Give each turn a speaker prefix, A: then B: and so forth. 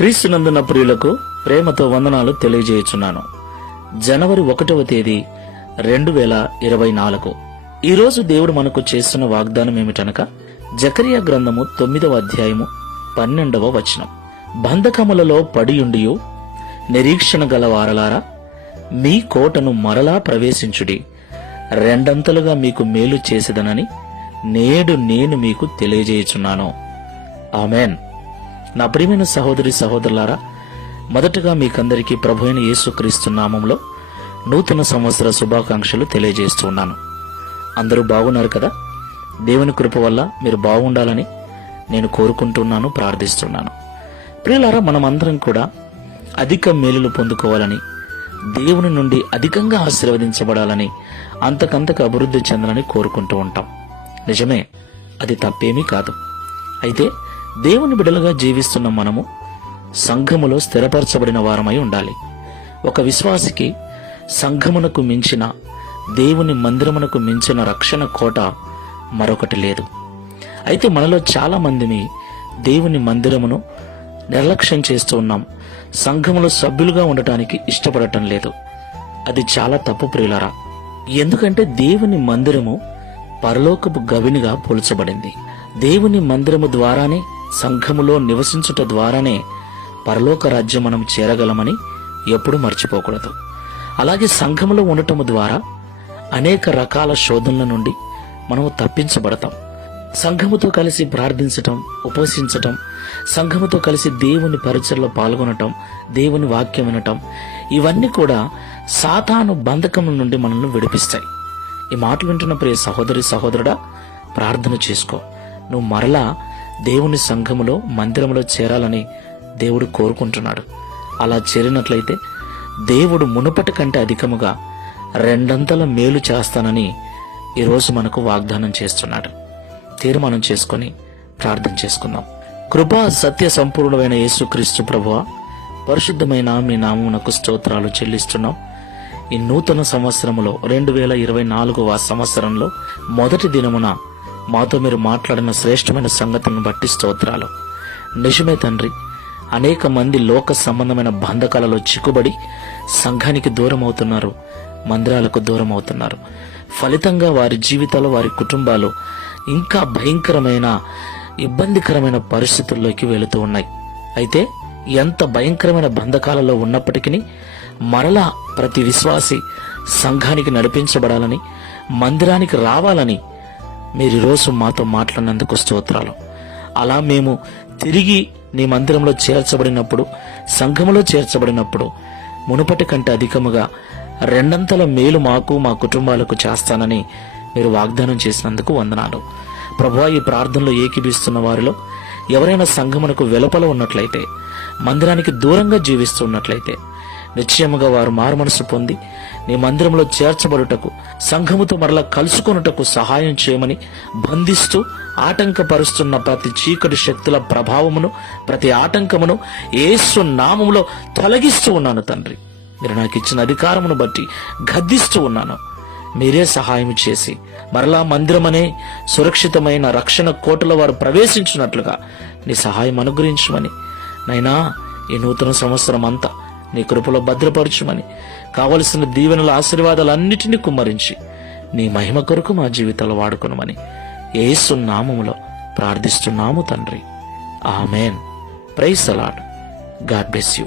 A: క్రీస్తునందున ప్రియులకు ప్రేమతో వందనాలు తెలియజేయుచున్నాను. జనవరి ఒకటవ తేదీ రెండు వేల ఇరవై నాలుగు. ఈరోజు దేవుడు మనకు చేస్తున్న వాగ్దానం ఏమిటనగా జకరియా గ్రంథము తొమ్మిదవ అధ్యాయము పన్నెండవ వచనం. బంధకములలో పడియుండియు నిరీక్షణ గల వారలారా మీ కోటను మరలా ప్రవేశించుడి. రెండంతలుగా మీకు మేలు చేసేదనని నేడు నేను మీకు తెలియజేయుచున్నాను. ఆమెన్. నా ప్రియమైన సహోదరి సహోదరులారా మొదటగా మీకందరికీ ప్రభు అయిన యేసుక్రీస్తు నామంలో నూతన సంవత్సర శుభాకాంక్షలు తెలియజేస్తున్నాను అందరూ బాగున్నారు కదా? దేవుని కృప వల్ల మీరు బాగుండాలని నేను కోరుకుంటున్నాను ప్రార్థిస్తున్నాను. ప్రియులారా మనమందరం కూడా అధిక మేలులు పొందుకోవాలని దేవుని నుండి అధికంగా ఆశీర్వదించబడాలని అంతకంతకు అభివృద్ధి చెందాలని కోరుకుంటూ ఉంటాం. నిజమే అది తప్పేమీ కాదు. అయితే దేవుని బిడలుగా జీవిస్తున్న మనము సంఘములో స్థిరపరచబడిన వారమై ఉండాలి. ఒక విశ్వాసికి సంఘమునకు మించిన దేవుని మందిరమునకు మించిన రక్షణ కోట మరొకటి లేదు. అయితే మనలో చాలా మందిని దేవుని మందిరమును నిర్లక్ష్యం చేస్తూ ఉన్నాం. సంఘములో సభ్యులుగా ఉండటానికి ఇష్టపడటం లేదు. అది చాలా తప్పు ప్రియులరా. ఎందుకంటే దేవుని మందిరము పరలోకపు గవినిగా పోల్చబడింది. దేవుని మందిరము ద్వారానే సంఘములో నివసించుట ద్వారానే పరలోక రాజ్యం మనం చేరగలమని ఎప్పుడూ మర్చిపోకూడదు. అలాగే సంఘములో ఉండటము ద్వారా అనేక రకాల శోధనల నుండి మనము తప్పించబడతాం. సంఘముతో కలిసి ప్రార్థించటం ఉపవసించటం సంఘముతో కలిసి దేవుని పరిచయలో పాల్గొనటం దేవుని వాక్యం వినటం ఇవన్నీ కూడా సాతాను బంధకముల నుండి మనల్ని విడిపిస్తాయి. ఈ మాటలు వింటున్న ప్రియ సహోదరి సహోదరుడా ప్రార్థన చేసుకో. నువ్వు మరలా దేవుని సంఘములో మందిరములో చేరాలని దేవుడు కోరుకుంటున్నాడు. అలా చేరినట్లయితే దేవుడు మునుపటి కంటే అధికముగా రెండంతల మేలు చేస్తానని ఈరోజు మనకు వాగ్దానం చేస్తున్నాడు. తీర్మానం చేసుకొని ప్రార్థన చేసుకుందాం. కృపా సత్య సంపూర్ణమైన యేసుక్రీస్తు ప్రభువ పరిశుద్ధమైన మీ నామమునకు స్తోత్రాలు చెల్లిస్తున్నాం. ఈ నూతన సంవత్సరములో రెండు వేల ఇరవై నాలుగవ సంవత్సరంలో మొదటి దినమున మాతో మీరు మాట్లాడిన శ్రేష్టమైన సంగతులను బట్టి స్తోత్రాలు. నిజమే తండ్రి అనేక మంది లోక సంబంధమైన బంధకాలలో చిక్కుబడి సంఘానికి దూరం అవుతున్నారు మందిరాలకు దూరం అవుతున్నారు ఫలితంగా వారి జీవితాలు వారి కుటుంబాలు ఇంకా భయంకరమైన ఇబ్బందికరమైన పరిస్థితుల్లోకి వెళుతూ ఉన్నాయి. అయితే ఎంత భయంకరమైన బంధకాలలో ఉన్నప్పటికీ మరలా ప్రతి విశ్వాసి సంఘానికి నడిపించబడాలని మందిరానికి రావాలని మీరు ఈరోజు మాతో మాట్లాడినందుకు స్తోత్రాలు. అలా మేము తిరిగి నీ మందిరంలో చేర్చబడినప్పుడు సంఘములో చేర్చబడినప్పుడు మునుపటి కంటే అధికముగా రెండంతల మేలు మాకు మా కుటుంబాలకు చేస్తానని మీరు వాగ్దానం చేసినందుకు వందనాలు. ప్రభా ఈ ప్రార్థనలో ఏకీభిస్తున్న వారిలో ఎవరైనా సంఘమునకు వెలుపల ఉన్నట్లయితే మందిరానికి దూరంగా జీవిస్తున్నట్లయితే నిశ్చయముగా వారు మారుమనసు పొంది నీ మందిరంలో చేర్చబడుటకు సంఘముతో మరలా కలుసుకొనుటకు సహాయం చేయమని బంధిస్తూ ఆటంకపరుస్తున్న ప్రతి చీకటి శక్తుల ప్రభావమును ప్రతి ఆటంకమును ఏసు నామములో తొలగిస్తూ ఉన్నాను తండ్రి. మీరు నాకు ఇచ్చిన అధికారమును బట్టి గద్దిస్తూ ఉన్నాను. మీరే సహాయం చేసి మరలా మందిరమనే సురక్షితమైన రక్షణ కోటలో వారు ప్రవేశించినట్లుగా నీ సహాయం అనుగ్రహించమని. నైనా ఈ నూతన సంవత్సరం అంతా నీ కృపలో భద్రపరచుమని. కావలసిన దీవెనల ఆశీర్వాదాలన్నిటినీ కుమ్మరించి నీ మహిమ కొరకు మా జీవితాలు వాడుకొనమని. ఏసు నామములో ప్రార్థిస్తున్నాము తండ్రి. Amen. Praise the lord God bless you.